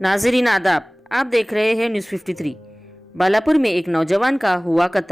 नाज़रीन आदाब, आप देख रहे हैं न्यूज़ 53। बालापुर में एक नौजवान का हुआ कत्ल।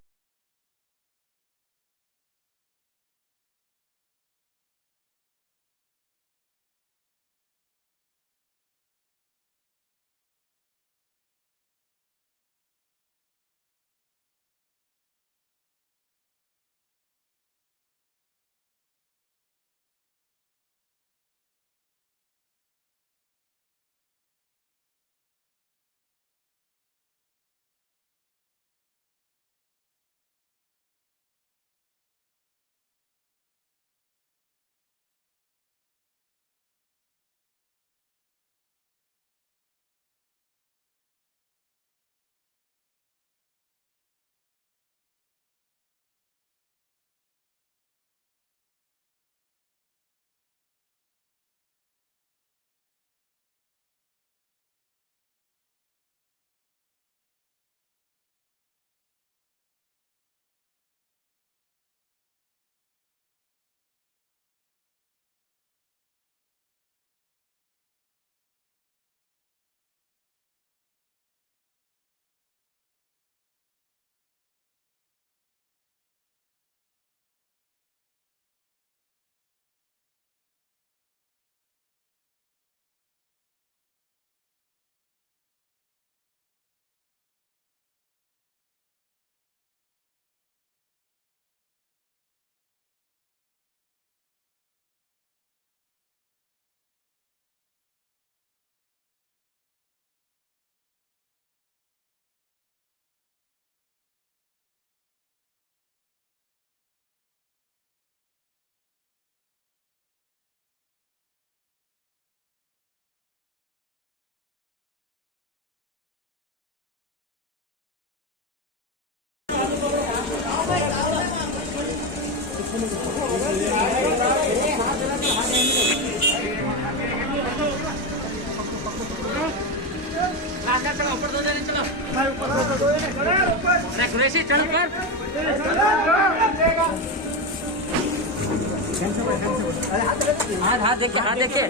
हाथ देखिए, हाथ देखिए।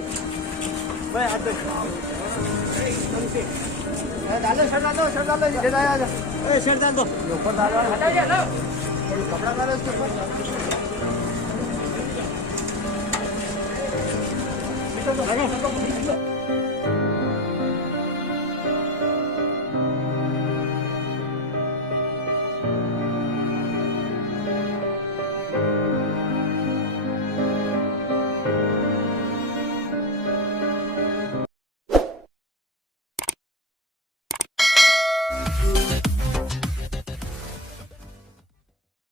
डालो, शर्ट डालो, शर्ट डालो, इधर आया जा। शर्ट डाल दो, ऊपर डालो, हटाइए लो, कपड़ा डालो इसके ऊपर।